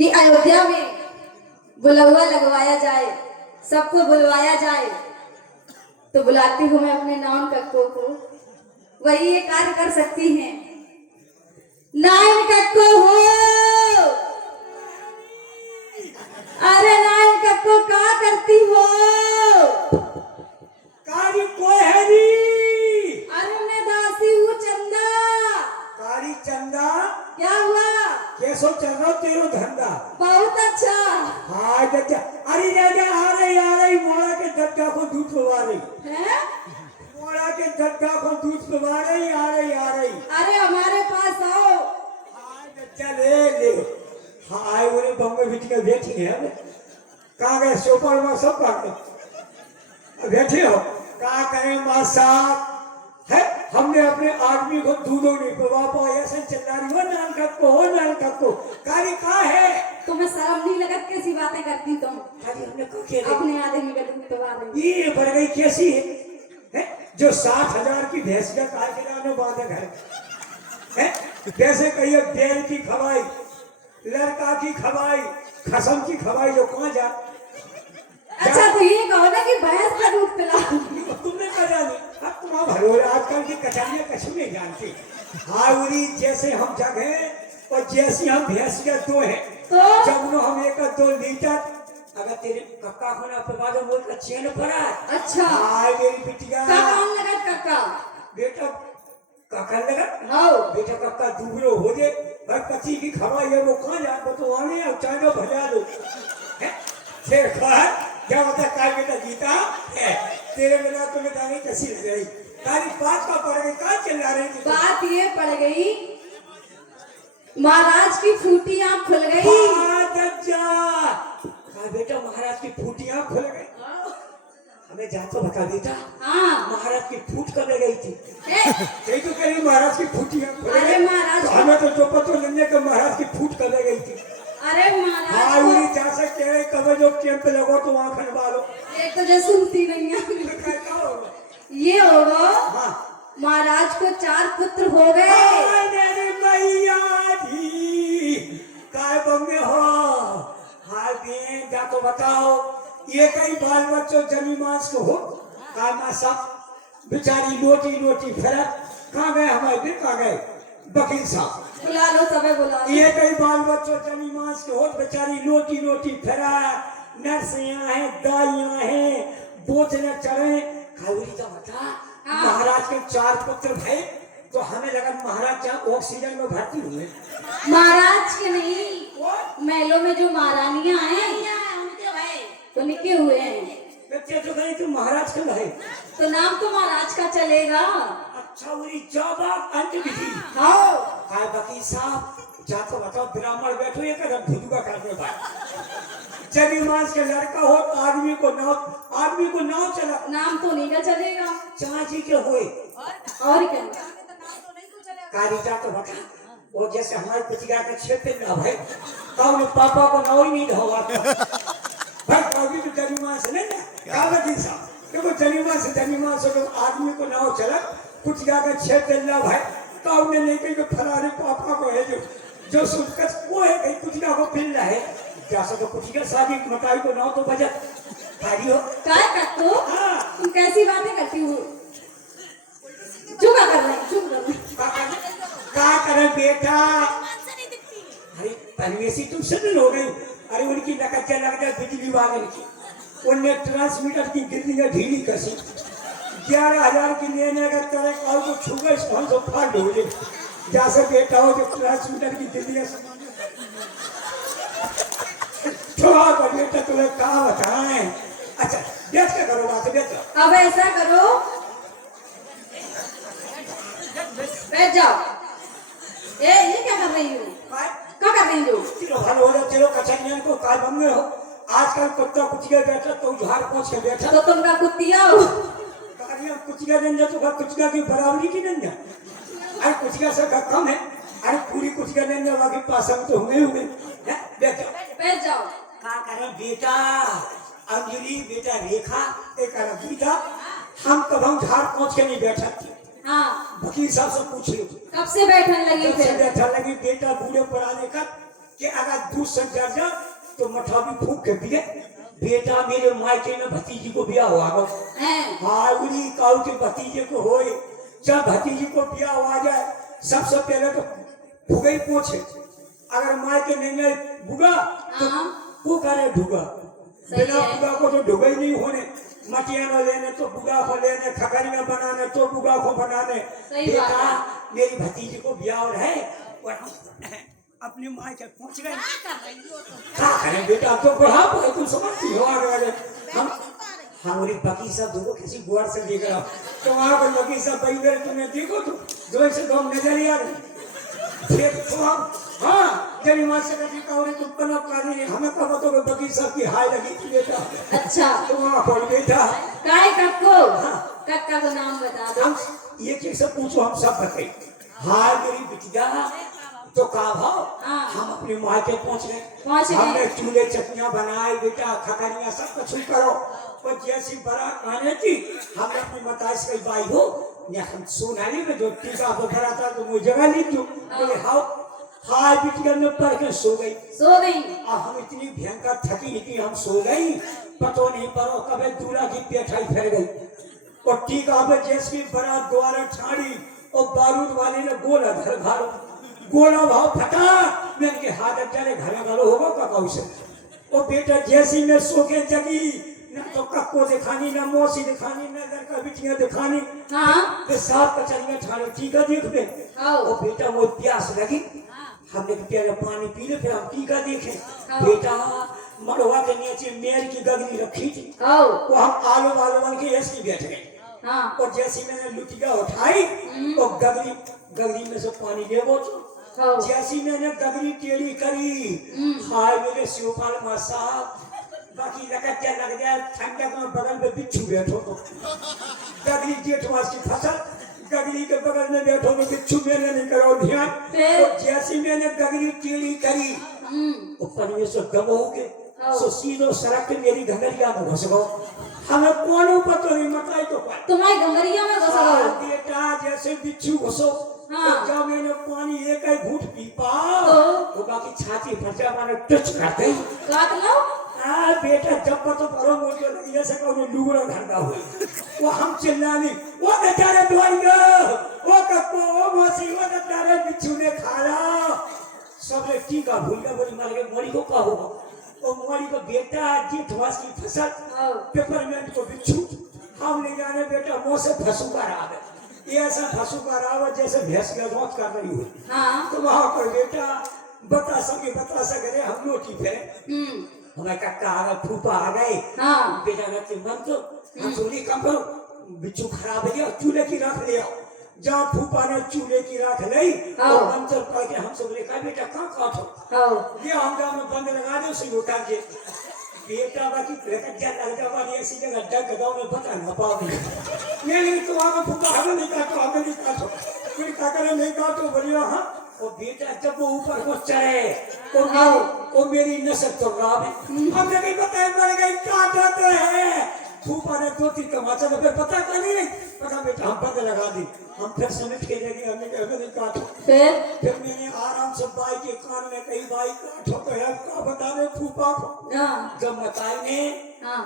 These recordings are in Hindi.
कि अयोध्या में बुलौआ लगवाया जाए, सबको बुलवाया जाए, तो बुलाती हूँ मैं अपने नाम कक्को को। वही ये कार्य कर सकती हैं। नाइन कक्को हो, अरे नाइन कक्को क्या करती हो? कारी कोई है नी? अरे मैं दासी हूँ चंदा। कारी चंदा क्या हुआ? कैसो चल रहा तेरो धंधा? बहुत अच्छा। हाँ जच्चा, अरे जा आ रही मोड़ा के धक्का को दूध पिला रही है? मोड़ा के धक्का को दूध पिला रही आ रही। अरे हमारे पास आओ। हाँ जच्चा ले हाँ आए बोले बम्बई बिच के बैठी है अब कहाँ गए सोपर में सब काट बैठे हो कहाँ करें माँ साहब है हमने अपने आदमी को दूधो नहीं पिला पाया ऐसे चिल्ला रही हो नान कक्को कारी कहाँ है? तुम्हें शर्म नहीं लगत? कैसी बातें करती तुम? अरे हमने कहा क्या रे? अपने आदमी का दूध पिला रही। ये बढ़ गई कैसी है जो 60,000 की भैंस का काय के लाने बांधे घर है कैसे कहिए बैल की खवाई लड़का की खवाई खसम की खवाई जो कहाँ जा अच्छा तो ये कहो ना कि भैंस का दूध पिला। तुमने कहा जाने अब तुम्हारा भरोसा आजकल की कचानियां कछु नहीं जानती। हाउरी जैसे हम जग हैं और जैसी हम भैंस के दो हैं तो जब नो हम 1-2 लीटर अगर तेरे कक्का होना पे बाद में बोल का चैन पड़ा है। अच्छा हाय मेरी बिटिया का कौन लगा काका? बेटा काका लगा हाँ बेटा कक्का दूबरो हो गए भाई कच्ची की खवा ये वो कहाँ जा तो आने और चाय भजा लो हैं शेर खान क्या बता काय बेटा जीता है तेरे बिना तुम्हें जाने कैसी लग रही तारी बात का पड़ गई कहाँ चिल्ला रही थी? बात ये पड़ गई महाराज की फूटी आँख खुल गई। कहा बेटा महाराज की फूटी आँख खुल गई हमें जा तो बता बेटा हाँ महाराज की फूट कब गई थी? यही तो कह रही महाराज की फूटी आँख खुल अरे गई महाराज तो हमें तो जो पता नहीं कि महाराज की फूट कब गई थी। अरे महाराज हाँ उन्हीं जा सकते हैं कब जो कैंप लगो तो वहाँ खनवा लो ये तो जो सुनती नहीं है। ये होगा हाँ महाराज को 4 पुत्र हो गए। हाय मेरी मैया जी काय बम्बे हो हाय बेन जा तो बताओ ये कई बाल बच्चों जमी मांस को हो काय माँ सब बेचारी लोटी फरक कहाँ गए हमारे दिन कहाँ गए वकील साहब बुला लो सबे बुला लो। ये कई बाल बच्चों जमी मांस के हो बेचारी लोटी फरक नर्सियां हैं दाइयां हैं बोझने चढ़े खाऊरी का बता हाँ। महाराज के 4 पुत्र भाई तो हमें लगा महाराज क्या ऑक्सीजन में भर्ती हुए महाराज के नहीं महलों में जो महारानियां हैं उनके हुए हैं। बच्चे तो कहीं तुम महाराज का भाई तो नाम तो महाराज का चलेगा। अच्छा उरी जॉब अंत विधि हाँ काय वकील साहब जा तो बताओ ब्राह्मण बैठो ये कदम भुजुआ करने भाई जनी मांस के लड़का हो तो आदमी को नाव चला नाम तो नहीं का चलेगा चाची के हुए और क्या? कारिता तो बता वो जैसे हमारे पितिया के क्षेत्र में भाई कौन पापा को नाव ही नहीं ढोगा भाई कभी तो जनीमा से नहीं ना कागजी साहब देखो जनीमा से तो आदमी को नाव चला पितिया का क्षेत्र ना भाई कौन ने नहीं कहीं फरारी पापा को है जो सुनकर वो है कहीं पितिया को मिल रहा है जैसा तो पितिया शादी मकाई को नाव तो बजा खाली हो काय कट्टू हाँ तुम कैसी बातें करती हो? चुप कर रहे का करे बेटा अरे परिवेशी तुम सदन हो गई अरे उनकी नकच्चा लग जाए बिजली वाले की उनने ट्रांसमीटर की गिरनी ढीली कसी 11,000 की लेने का तरह काल को छुगा इस भान से फाड़ हो गए जैसे बेटा हो जो ट्रांसमीटर की गिरनी छोड़ा कर बेटा तुम्हें कहा बताएं। अच्छा बैठ के करो बात बैठ अब ऐसा करो बैठ जाओ। ये क्या कर रही हो? क्या कर रही हो? चलो भलो हो चलो कचनियन को काय बन गए हो आजकल कुत्ता कुचिया बैठा तो झाड़ पोंछ के बैठा तो तुम का कुत्तिया हो? कारिया कुचिया दिन जा तो कुचिया की बराबरी की नहीं जा अरे कुचिया से कम है अरे पूरी कुचिया दिन जा बाकी पास हम तो हुए हैं बैठ जाओ। क्या करें बेटा अंजलि बेटा रेखा एक गीता हम कब हम झाड़ पोंछ के नहीं बैठा थे। हाँ वकील साहब से पूछ लो कब से बैठने लगी जब से फिर? बैठा लगी बेटा बूढ़े पढ़ाने का कि अगर दूध से जर जा तो मठा भी फूक के दिए बेटा मेरे मायके में भतीजी को ब्याह हुआ गो हाँ उरी काऊ के भतीजे को होए जब भतीजी को ब्याह हुआ जाए सबसे पहले तो भुगई पूछे अगर मायके नहीं बुगा तो वो करे ढुगा बिना बुगा को तो ढुगा ही नहीं होने मटिया न लेने तो बुगा को लेने खगड़िया बनाने तो बुगा को बनाने बेटा मेरी भतीजी को ब्याह है अपने माँ के पहुंच गए क्या करें बेटा तो बढ़ा पाए तुम समझती हो आगे हमारी बगीचा दो किसी गुआर से लेकर आओ तो वहां पर बगीचा बैठे तुमने देखो तो दो से दो नजर आ रही फिर तो हम हाँ जब माँ से कभी कहोगे तुम पनप कर रही हमें कहो तो बगीचा की हाय लगी थी बेटा अच्छा तो वहाँ पर बेटा काय कक्को कक्का का नाम बता दो हम एक एक से पूछो हम सब बताए हाय मेरी बिटिया तो कहा भाव हम अपनी माँ के पहुँच गए हमने चूल्हे चटनियाँ बनाए बेटा खकरियाँ सब कुछ करो और जैसी बारात आने थी हमने अपनी मताइश कही बाई हो या हम सोनाली में जो टीका को भरा था तो वो जगह ली थी बोले हाउ हाय बिटिया में पढ़ के सो गई हम इतनी भयंकर थकी थी हम सो गई पतो नहीं परो कभी दूरा की पेठाई फैल गई और टीका पे जैसी बारात द्वारा ठाड़ी और बारूद वाले ने गोला धर घालो गोला भाव फटा मैंने के हाथ चले घर घरो होगा ककाऊ से और बेटा जैसी में सो के जगी न तो कक्को दिखानी न मौसी दिखानी न लड़का बिटिया दिखानी तो साथ कचरियां ठाड़े टीका देख पे और बेटा वो प्यास लगी हमने पहले पानी पी ले फिर हम टीका देखे बेटा मड़वा के नीचे मेर की गगरी रखी थी वो हम आलू बन के ऐसे बैठ गए और जैसी मैंने लुटिया उठाई और गगरी में से पानी ले वो जैसी मैंने गगरी टेढ़ी करी हाय मेरे शिवपाल साहब बाकी लग जाए ठंडक में बगल में बिच्छू बैठो तो गगरी जेठवास की फसल गगरी के बगल में बैठो तो बिच्छू मैंने नहीं करो ध्यान तो जैसी मैंने गगरी टेढ़ी करी ऊपर में से दबोगे सो सीधो सड़क के मेरी घंगरिया में घुस गो हमें कौन ऊपर तो नहीं मकाई तो पर तुम्हारी घंगरिया में घुस गो बेटा जैसे बिच्छू घुसो जब मैंने पानी एक ही घूंट पी पाओ तो बाकी छाती फटा मैंने टच कर दी काट लो बेटा जब तो परो मोटे ये से को लुगड़ा धंधा हुई वो हम चिल्लानी वो बेचारे दौड़ वो कक्को वो मौसी वो बेचारे बिच्छू ने खाया सब टीका भूल गया बोली मार के मोरी को का होगा वो मोरी को बेटा जेठवास की फसल पेपरमेंट को बिच्छू हम ले जाने बेटा मुंह से फंसूकार आ गए ये ऐसा फंसूकार आवा जैसे भैंस की मौत कर रही हुई तो वहां पर बेटा बता सके हम लोटी फेरे हमारे कक्का आ गए फूफा आ गए बेटा रखते मन तो हम चूल्हे कम करो बिच्छू खराब है चूल्हे की रख लिया जहाँ फूफा ने चूल्हे की रख ली और मंत्र पढ़ के हम सब कहा बेटा कहाँ काटो ये हम में बंद लगा दे उसे उतार के बेटा बाकी ऐसी जगह डग गाँव में बता ना पाओगे नहीं तो वहाँ फूफा हमें नहीं काटो कोई काकर नहीं काटो बोलिए हाँ और बेटा जब वो ऊपर को चढ़े वो मेरी नसर तो राम हमने नहीं बताया मर गई काटते हैं फूफा ने 2-3 तमाचा तो फिर पता कर नहीं पता बेटा हम बंद लगा दी हम फिर समेट के लगे हमने कहा नहीं काटो फिर मैंने आराम से बाई के कान में कही बाई काटो तो यार क्या बता रहे फूफा को जब बताई ने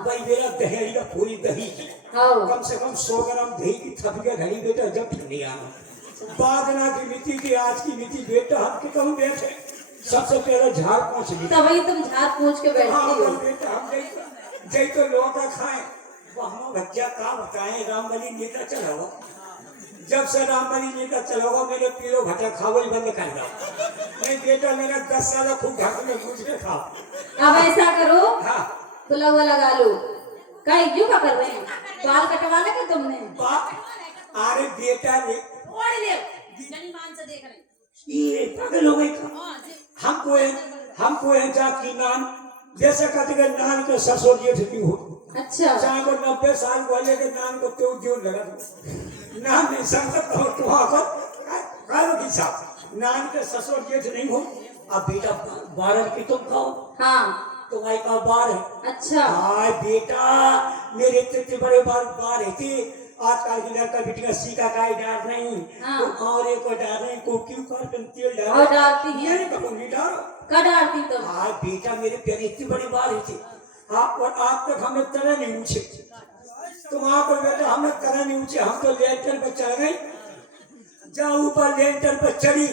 भाई मेरा दहेड़ी का पूरी दही की कम से कम 100 ग्राम दही की थपके घड़ी बेटा जब ठंडी आना बाजना की मिट्टी की आज की मिट्टी बेटा हम के कहूँ बैठे सबसे पहले झाड़ पोंछ ली तभी तुम झाड़ पोंछ के बैठती हो बेटा हम जय तो लोग खाए हम बच्चा का बताए रामबली नेता चलाओ जब से रामबली नेता चलाओ मेरे पीरो भट्टा खाओ ही बंद कर दो नहीं बेटा मेरा 10 साल खूब घर में घुस के खाओ अब ऐसा करो बुलावा लगा लो कहीं क्यों का कर रहे हैं बाल कटवा ले तुमने अरे बेटा ले ओढ़ ले जनीमान से देख रहे ये पागल हो गई हमको है जात की नान जैसे कहते नान के ससुर जेठ की हो अच्छा चाहे को 90 साल वाले के नान को क्यों क्यों लगा नान नहीं संगत हो तो कालो की साहब नान के ससुर जेठ नहीं हो अब बेटा 12 की तुम खाओ तुम्हारी का 12 अच्छा बेटा मेरे इतने बड़े बार रहते आजकल की लड़का बिटिया सीका का डार नहीं तो और एक डार नहीं को क्यों कर तेल डाल डालती है नहीं डालो क्या डालती तुम? आज बेटा मेरे प्यारे इतनी बड़ी बात हुई थी आप और आज तक हमें तरह नहीं पूछे तुम आप और बेटा हमें तरह नहीं पूछे हम तो लेंटर पर चढ़ गए जहाँ ऊपर लेंटर पर चढ़ी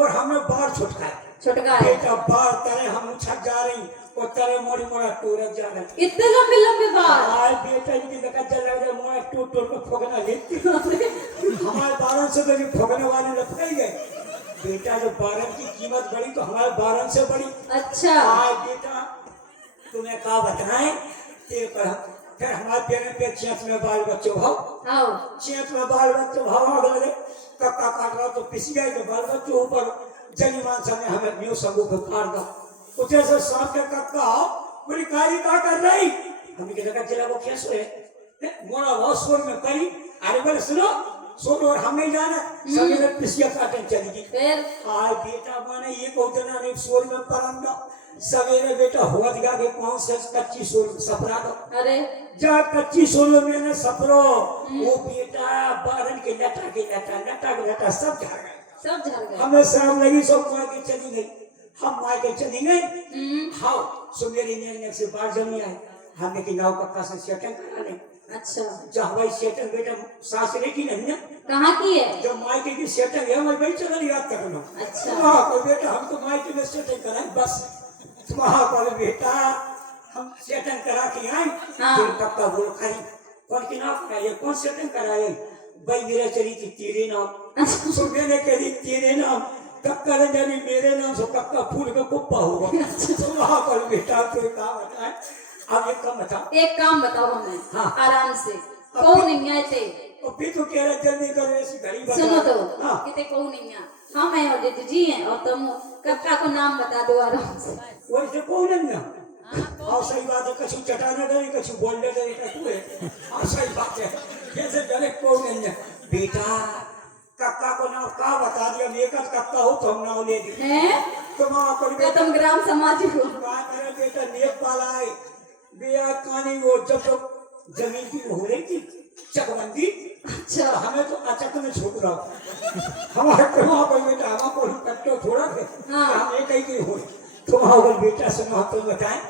और हमें बाहर छुटकाया छुटका बेटा बाहर तरह हम उछक जा रही और तरह मोड़ी मोड़ा टूरत जा रही इतने लंबे लंबे बाल। आज बेटा इनकी लगा चल रहा मोड़ा टूट टूट कर फोगना लेती हमारे 12 से तो फोगने वाले लपक गए बेटा जो 12 की कीमत बढ़ी तो हमारे 12 से बढ़ी। अच्छा आज बेटा तुम्हें कहा बताएं तेरे पर फिर हमारे पेड़ पे चेत में बाल बच्चों भाव आओ चेत में बाल बच्चों भाव आ गए कक्का काट रहा तो पिस गए तो बाल बच्चों ऊपर जनी मानसा ने हमें न्यू सबू को मार दो उसे से सांप के कक्का बोली काली का कर रही हमें के लगा चला वो क्या सोए मोड़ा बहुत शोर में करी अरे बोले सुनो सोनो और हम नहीं जाना सवेरे पिसिया काटन चली गई फिर आज बेटा माने ये कोतना ने शोर में परंगा सवेरे बेटा हुआ दिखा के 5 से कच्ची शोर सपरा दो अरे जा कच्ची शोर में ने सपरो वो बेटा बारन के लटा सब झड़ गए सब झड़ गए। हमें शर्म लगी सब मार के चली गई हम मार के चली गई हाँ सो मेरी ने से बाहर जमी आए हमने की नाव कक्का से सेटिंग करा ले अच्छा जब हवाई सेटिंग बेटा सासरे की नहीं है कहाँ की है? जो मायके की सेटिंग है मैं वही चलन याद करना अच्छा वहाँ पर बेटा हम तो मायके में सेटिंग कराए बस वहाँ पर बेटा हम सेटिंग करा के आए हाँ। फिर कक्का बोल खाई कौन की नाव कराए कौन सेटिंग कराए भाई मेरा चली थी तेरे नाम सो मैंने करी तेरे नाम कक्का ने जानी मेरे नाम सो कक्का फूल के कुप्पा होगा तो वहाँ पर बेटा तो काम बताए अब एक काम बता एक काम बताओ हमें हाँ। आराम से कौन नहीं आए थे और फिर तो कह रहा जल्दी करो ऐसी घड़ी बता सुनो तो हाँ कितने कौन नहीं आ हम है और जीजू जी हैं और तुम कक्का को नाम बता दो आराम से। वैसे कौन है ना हाँ सही बात है कछु चटाना डरे कछु बोलने डरे कछु है हाँ सही बात है कैसे डरे कौन है बेटा कक्का को नाम का बता दिया एक कक्का हो तो हम नाम ले दी हैं तुम पर क्या तुम ग्राम समाज हो? बात करे बेटा नेपाल आए बेया कहानी वो जब जमीन की हो रही थी चकबंदी अच्छा हमें तो अचक में छोड़ रहा हमारे वहाँ पर बेटा हमारे को कट्टो छोड़ा थे हाँ। हम एक ही हो तो वहाँ पर बेटा से वहाँ तो बताएं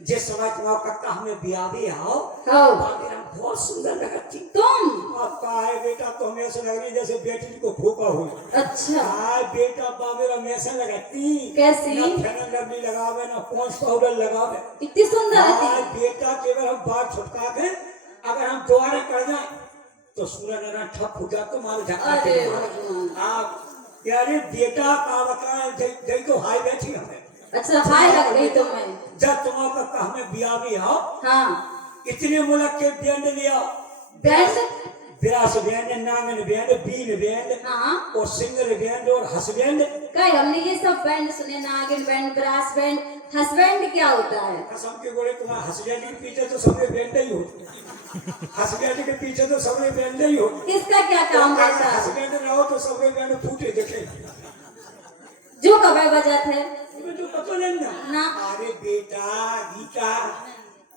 जिस समय तुम्हारा कक्का हमें ब्याह आओ मेरा बहुत सुंदर लगा थी तुम आपका है बेटा तो हमें ऐसा लग रही जैसे बेटी को भूखा हो अच्छा बेटा बाबेरा में ऐसा लगाती कैसी? ना फेनल लवली लगावे ना पॉन्स पाउडर लगावे इतनी सुंदर थी बेटा केवल हम बाल छुटका के अगर हम दोबारा कर जाए तो सूर्य नारायण ठप हो जाए तो मारे झटका अरे आप यारे बेटा का बताएं जय तो हाई बैठी हमें अच्छा हाय लग गई तुम्हें जब तुम्हारा कक्का हमें ब्याह भी आओ हाँ इतने मुल्क के बैंड लिया बैंड बिरास बैंड नांगन बैंड बीन बैंड हाँ और सिंगल बैंड और हस बैंड कई हमने ये सब बैंड सुने नागिन बैंड ब्रास बैंड हसबैंड क्या होता है? कसम के बोले तुम्हारा हसबैंड के पीछे तो सबने बैंड ही हो हसबैंड के पीछे तो सबने बैंड ही हो किसका क्या काम रहता है? हसबैंड रहो तो सबने बैंड फूटे देखे जो कभी बजात है तुम्हें तो पता नहीं ना। अरे बेटा गीता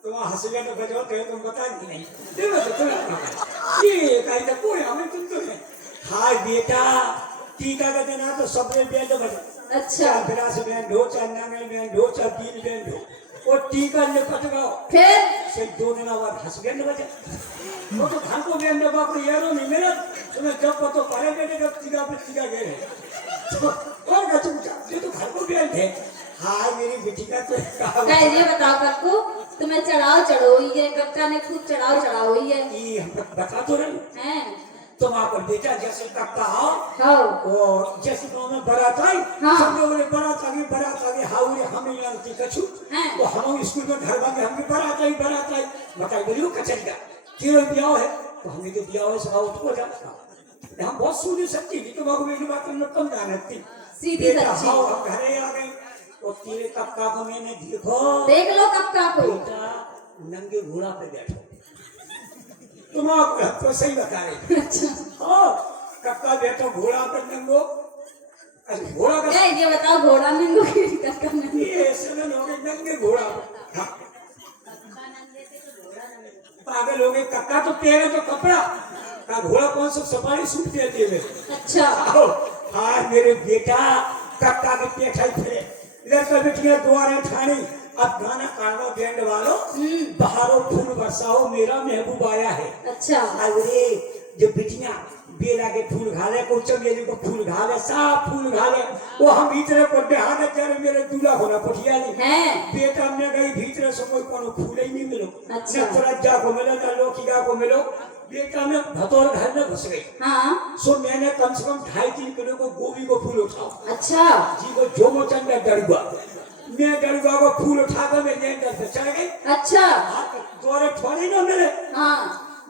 तुम हसबैंड बजाओ तो तुम बता नहीं देखो तो तुम्हें ये कहीं तो कोई हमें तुम तो है हाय बेटा टीका का देना तो सबने बैंड बजा अच्छा बिरास बैंड हो चाहे नांगल बैंड हो चाहे बीन बैंड हो और टीका ने पटकाओ फिर से 2 दिन बाद हसबैंड बजा वो तो घर को बैंड बाप को यारो नहीं मिला तुम्हें जब पतो पड़े बेटे जब टीका पे टीका गए तो और का तुम ये तो घर को बैंड है हाँ मेरी बेटी का तो क्या ये बताओ कक्कू तुम्हें चढ़ाओ चढ़ो हुई है कक्का ने खूब चढ़ाओ चढ़ाओ हुई है ये हम बता तो रहे हैं तुम आप बेटा जैसे कक्का आओ हाँ और जैसे गाँव में बारात आई हाँ। सब लोग बोले बारात आ गई हाउरे हमें यहाँ कछु हैं। तो हम स्कूल में घर भागे हम भी बारात आई बताई बोलियो कचरिया तेरा ब्याह है तो हमें तो ब्याह है सब उठो जाता हम बहुत सूझी सकती थी तो बाबू मेरी बात हम लोग कम जान थी सीधी सच्ची हाँ हम घरे आ गए और तेरे कक्का को मैंने देखो देख लो कक्का को बेटा नंगे घोड़ा पे बैठो तुम आपको सही बता रहे हाँ कक्का बैठो घोड़ा पर नंगो अच्छा घोड़ा का ये बताओ घोड़ा नंगो की कक्का नंगो ये सलन हो गए नंगे घोड़ा हाँ। पागल हो गए कक्का तो तेरे तो कपड़ा का घोड़ा कौन सा सफारी सूट देते हुए अच्छा हाँ मेरे बेटा कक्का के पेट आई फिरे लड़का बेटियां द्वारे ठाणी अब गाना काढ़ो बैंड वालों बहारो फूल बरसाओ मेरा महबूब आया है। अच्छा अरे जो बिटियां बेला के फूल घाले को चमेली को फूल घाले सब फूल घाले वो हम भीतर को देहाने चले मेरे दूल्हा होना पटिया नहीं है बेटा में गई भीतर समय कोनो फूल ही नहीं मिलो अच्छा। न तरज्जा को मिलो न लौकिया को मिलो बेटा में भतौर घर में घुस गई। हाँ सो मैंने कम से कम 2.5-3 किलो को गोभी को फूल उठाओ अच्छा जी को जोमो चंदा डरुआ मैं डरुआ को फूल उठाकर मैं लेंटर पे चढ़ गई। अच्छा द्वारे थोड़ी ना मिले हाँ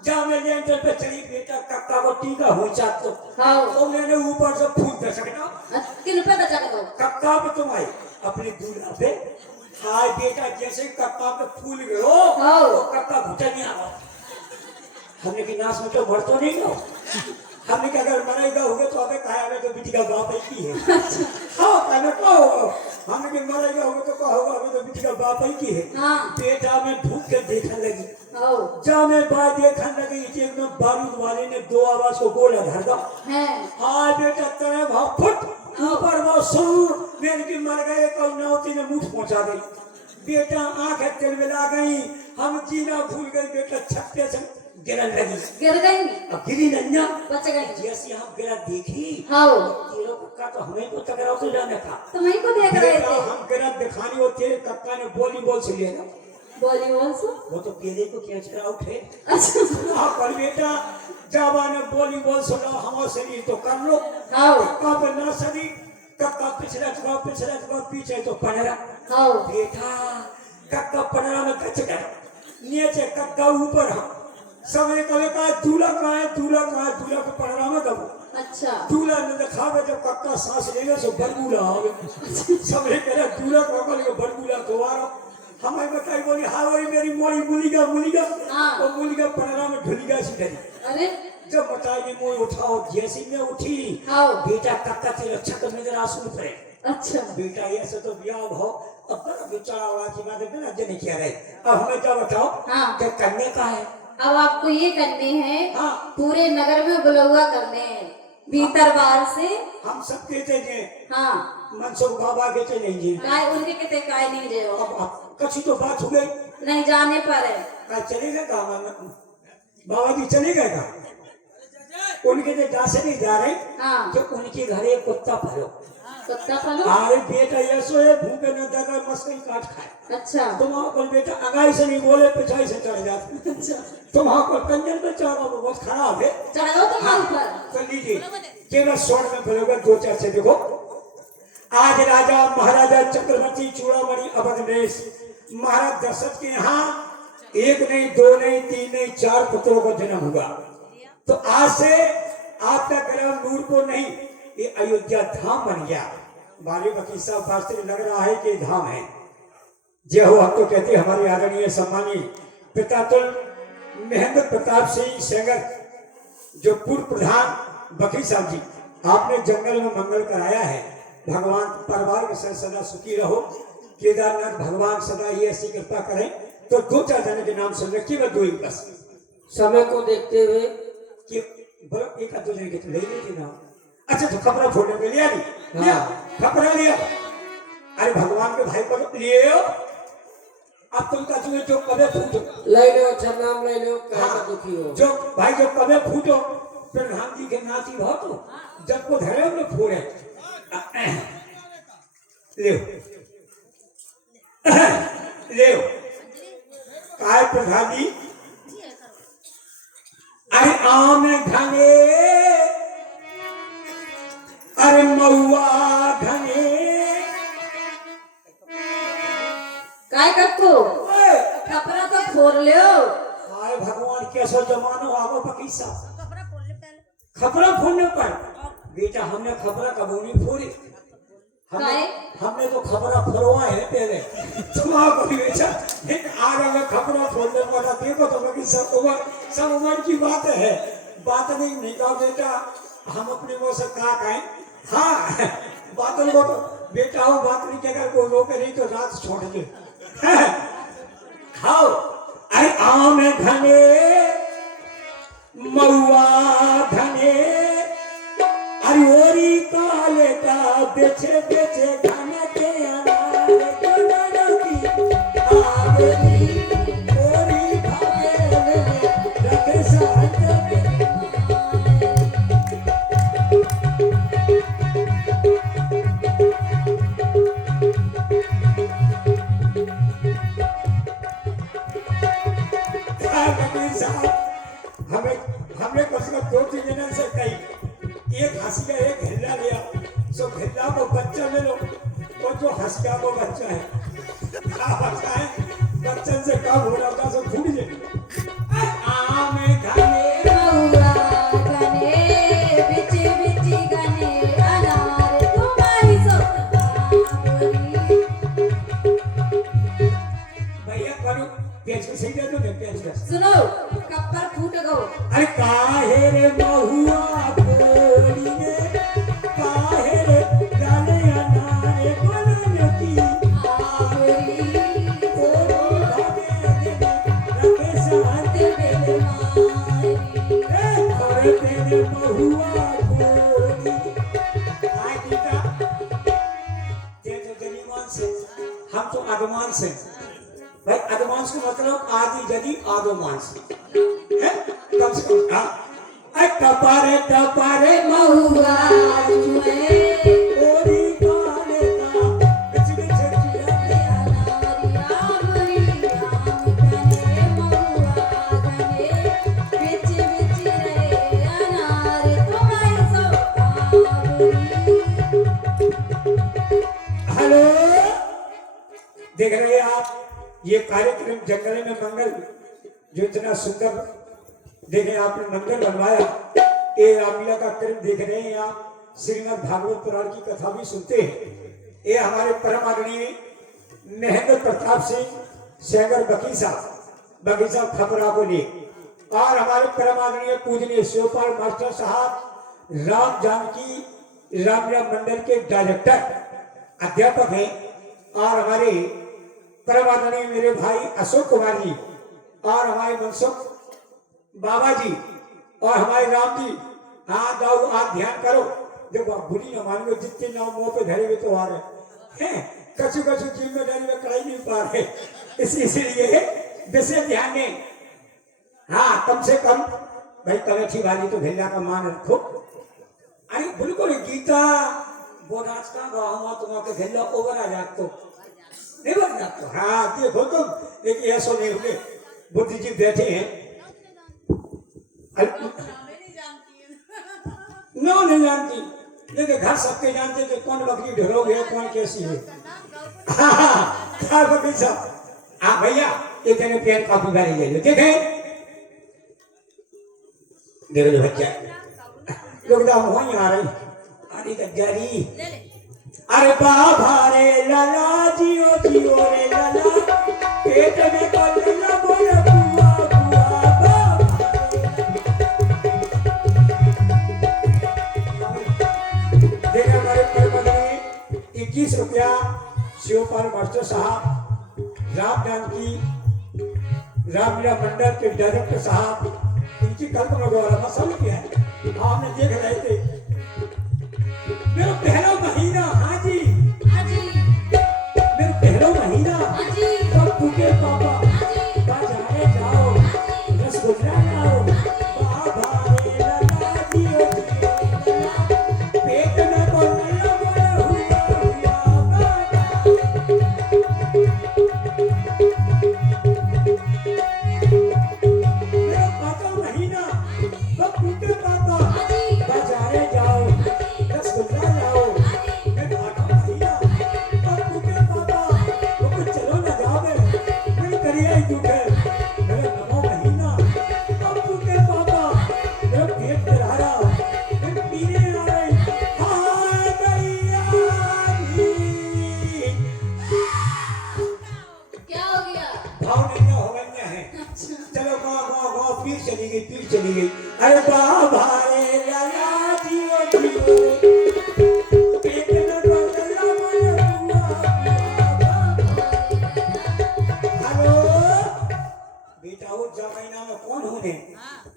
जब मैं लेंटर पे चली बेटा कक्का को टीका हो चाट हाँ तो मैंने ऊपर से फूल दे सकता किन रुपए बचा के दो कक्का पे तुम आई अपने दूल्हा पे हाय बेटा जैसे कक्का पे फूल गयो हाँ। तो कक्का घुटा नहीं आवा हमने की नाश में तो मर तो नहीं हो हमने क्या अगर मरेगा होगे तो अबे कहा हमें तो बेटी का बाप ही की है हाँ कहने कहो हमने की मरेगा होगे तो कहा होगा हमें तो बेटी का बाप ही की है। हाँ बेटा में ढूंढ के देखने लगी हाँ जब मैं बात देखने लगी कि एकदम बारूद वाले ने 2 आवाज को गोला धर दो है हाँ बेटा तेरे भाव फुट ऊपर वो सुर मेरे की मर गए कल नौती ने मुठ पहुंचा दी बेटा आंखें तिलमिला गई हम जीना भूल गई बेटा छक्के से गिरन लगी गिर गई अब गिरी नन्या बच गई जैसे हम गिरा देखी हाँ तेरे कक्का तो हमें को टकराव तो जाने था तुम्हें को देख रहे बेटा थे हम गिरा दिखानी और तेरे कक्का ने वॉलीबॉल से लिया ना वॉलीबॉल से वो तो केले को कैच कर आउट है अच्छा हाँ पर बेटा जावा ने वॉलीबॉल से लो हमारा शरीर तो कर लो हाँ कक्का पे ना शरीर कक्का पिछला पीछे तो पनरा हाँ बेटा कक्का पनरा में कच गया नीचे कक्का ऊपर हम समय कहे का दूल्हा को पनरा में दबो अच्छा दूल्हा ने देखा जब कक्का सांस लेगा सो बरगुला आवे समय कहे दूल्हा को अकल के बरगुला तो आ रहा हमें बताई बोली हाँ वही मेरी मोई मुलीगा हाँ। और मुलीगा पनरा में ढुलीगा सी डरी अरे जब बताएगी मोई उठाओ जैसी में उठी हाँ बेटा कक्का तेरे छक में जरा आंसू पड़े अच्छा बेटा ऐसे तो ब्याह भाव अब बड़ा बेचारा वाला की बात है ना जने क्या रहे अब हमें क्या बताओ हाँ क्या करने का है। अब आपको ये करने हैं हाँ पूरे नगर में बुलौआ करने हैं भीतर बाहर से हम सब कहते हैं हाँ मनसुख बाबा कहते नहीं जी काय उनके कहते काय नहीं रहे हो अब कच्ची तो बात हो गई नहीं जाने पर है क्या चले गए काम बाबा जी चले गए का उनके जो जा नहीं जा रहे हाँ तो उनके घर एक कुत्ता पलो कुत्ता पालो अरे बेटा ऐसो है भूखे न जाकर मछली काट खाए अच्छा तुम्हारा को बेटा अंगाई से नहीं बोले पिछाई से चढ़ जाते अच्छा तुम्हारा को कंजन में चारों को बहुत खराब है चढ़ाओ तो माल पर तो लीजिए केवल स्वर्ण में बोलोगे 2 4 से देखो आज राजा महाराजा चक्रवर्ती चूड़ामणि अवध नरेश महाराज दशरथ के यहाँ 1 नहीं 2 नहीं 3 नहीं 4 पुत्रों का जन्म हुआ। तो आज से आपका ग्राम नूरपुर नहीं ये अयोध्या धाम बन गया। बाली वकील साहब वास्तव लग रहा है कि धाम है। जय हो हम तो कहते हमारे आदरणीय सम्मानी पितातुल महेंद्र प्रताप सिंह सेंगर जो पूर्व प्रधान वकील साहब जी आपने जंगल में मंगल कराया है। भगवान परिवार के साथ सदा सुखी रहो। केदारनाथ भगवान सदा ये ऐसी कृपा करें। तो 2 4 जने के नाम सुन रखिए मैं 2 ही बस समय को देखते हुए कि बोलो 1 2 जने के तो ले लेते ना। अच्छा तो खबरा फोड़ने के लिया नहीं लिया खबरा लिया। अरे भगवान के भाई को लिए अब तुम का तुम्हें जो कबे फूटो ले लो अच्छा नाम ले लो कहा दुखी हो जो भाई जो कबे फूटो प्रधान जी के नाती भाव तो जब को धरे में फोड़े ले ले काय प्रधान जी अरे आम घने अरे महुआ घने काय कक्को कपड़ा तो फोड़ लो हाय भगवान कैसा जमाना आगो बकी साहब खबरा फोड़ने पर बेटा हमने खबरा कबूनी फोड़ी हमने तो खबरा फरवाए है पहले तुम्हारा भी बेटा आगे में खबरा फोड़ने वाला देखो तो बकी सब उम्र की बात है बात नहीं कहा बेटा हम अपने मुंह से कहा कहें हाँ बादल को तो बेटा हो बात नहीं कहकर कोई रोके नहीं तो रात छोड़ दे खाओ अरे आम घने महुआ घने अरे ओरी काले का बेचे बेचे घने के अनार क्या वो बच्चा है, क्या बच्चा है, बच्चन से कब हो रहा था सब भूल गए। आम घने महुआ घने बिच बिच घने अनार तुम्हारी सोबरी। भैया करो पेच के सही दे दो पेच का। सुनो कप्पर फूट गो। अरे काहे रे महुआ कोड़ी रे, काहे रे डाले अनारे बनन की आवरी कोड़ी भागे दे रखे साथ बेल मारी। और तेरे महुआ कोड़ी। हाय गीता, ये तो जनीमान से, हम तो आगमान से। भाई आगमान को मतलब आदि जनी आगमान से है, कम से कम हाँ। टपारे महुआ चुए ओरी काले का बिच बिच चिड़िया अनारी आवरी आम घने महुआ घने बिच बिच रे अनार तुम्हारी सोबरी। हेलो, देख रहे हैं आप ये कार्यक्रम जंगल में मंगल, जो इतना सुंदर देखें आपने मंदिर बनवाया, ये रामलीला का क्रम देख रहे हैं आप, श्रीमद् भागवत पुराण की कथा भी सुनते हैं। ये हमारे परम आदरणीय महेंद्र प्रताप सिंह सेंगर बगीचा खपरा को लिए, और हमारे परम आदरणीय पूजनीय शिवपाल मास्टर साहब राम जानकी रामलीला मंडल के डायरेक्टर अध्यापक हैं, और हमारे परम आदरणीय मेरे भाई अशोक कुमार जी, और हमारे मनसुख बाबा जी, और हमारे राम जी। हाँ दाऊ आप ध्यान करो, देखो आप बुरी न मानो, जितने नाम मुंह पे धरे हुए तो आ रहे हैं, कछु कछु जिम्मेदारी में कढ़ाई नहीं पा रहे, इसलिए विशेष ध्यान दें। हाँ कम से कम भाई कमेठी वाली तो भेजा का मान रखो। अरे बिल्कुल गीता बोनाच का गाँव तुम के भेजा ओवर आ जात तो नहीं बन जाता। हाँ देखो तुम एक ऐसा नहीं हुए, बुद्धि जी बैठे हैं नो नहीं जानती, लेकिन घर सबके जानते कि कौन बकरी ढरोगे है, कौन कैसी है। हाँ बकरी हाँ भैया एक जने पेन कॉपी वाली ले लो, देखे देख लो बच्चा लोग दाम वहीं आ रही। अरे गजारी, अरे बाबा रे लाला जियो जियो रे लाला, पेट में कोलना बोल बुआ बुआ बाबा। देख हमारे परमगणी 21 रुपया शिवपाल मास्टर साहब राम जानकी रामलीला मंडल के डायरेक्टर साहब, इनकी कल्पना द्वारा मसल किया है। आपने देख रहे थे मेरा पहला महीना। हाँ जी मेरा पहला महीना सब टूटे पापा बाजारे जाओ रसगुल्ला लाओ बाबा रे लाला जियो पेट में बोलना बोले हुआ हुआ मेरा पापा महीना सब टूटे पापा बाजारे जाओ रसगुल्ला लाओ। मैं आटा महीना सब टूटे पापा वो कुछ चलो ना जाओ मैं करिए ही टूटे। मेरा नवा महीना सब टूटे पापा मेरा पेट चढ़ा रहा मैं पीने आ रही। हाय गैया जी क्या हो गया? भाव नहीं हो गया है। चलो गाँव पीर चली गई। अरे बाबा रे लाला जियो जियो पेट में बोलना बोले हुआ। हेलो बेटा वो जा महीना में कौन होने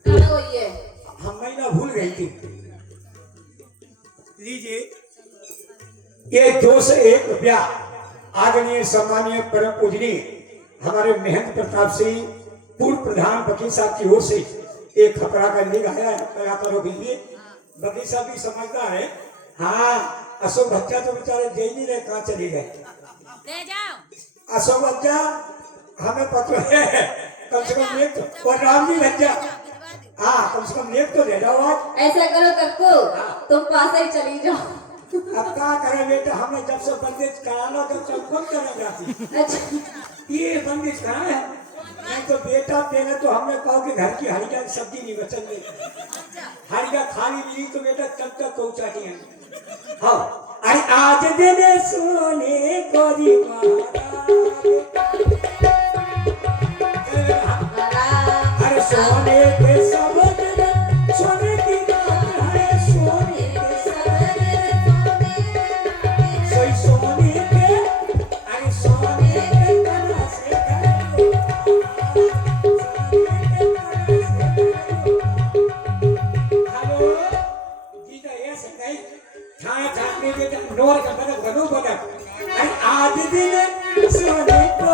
खड़ा होइए। हम महीना भूल गई थी। लीजिए ये 2 से 1 रुपया आदरणीय सम्मानीय परम पूजनीय हमारे महेंद्र प्रताप सिंह पूर्व प्रधान वकील साहब की ओर से एक खपरा का लिख आया है कलाकारों के लिए। वकील साहब भी समझदार है। हाँ अशोक बच्चा तो बेचारे दे नहीं रहे, कहाँ चले गए। दे जाओ अशोक बच्चा हमें पत्र है, कम से कम एक तो, और राम जी बच्चा हाँ कम से कम एक तो दे जाओ आज। ऐसा करो कक्को तुम पास ही चली जाओ। अब क्या करें बेटा, हमने जब से बंदेज कराना तब से कौन करने जाती। अच्छा ये बंदेज कहाँ है? नहीं तो बेटा पहले तो हमने कहा कि घर की हरिया की सब्जी नहीं बचन में, हरिया खाली ली तो बेटा तब तक पहुंचा दिया। हाँ, अरे आज दिन सोने को अरे सोने के सब दिन सोने की रात है, सोने के सोई सोने के, अरे सोने के तरह से करो, हेलो गीता ऐसे नहीं छाया छाटने बेटा नोर का बदक बनो बदक। अरे आज दिन सोने को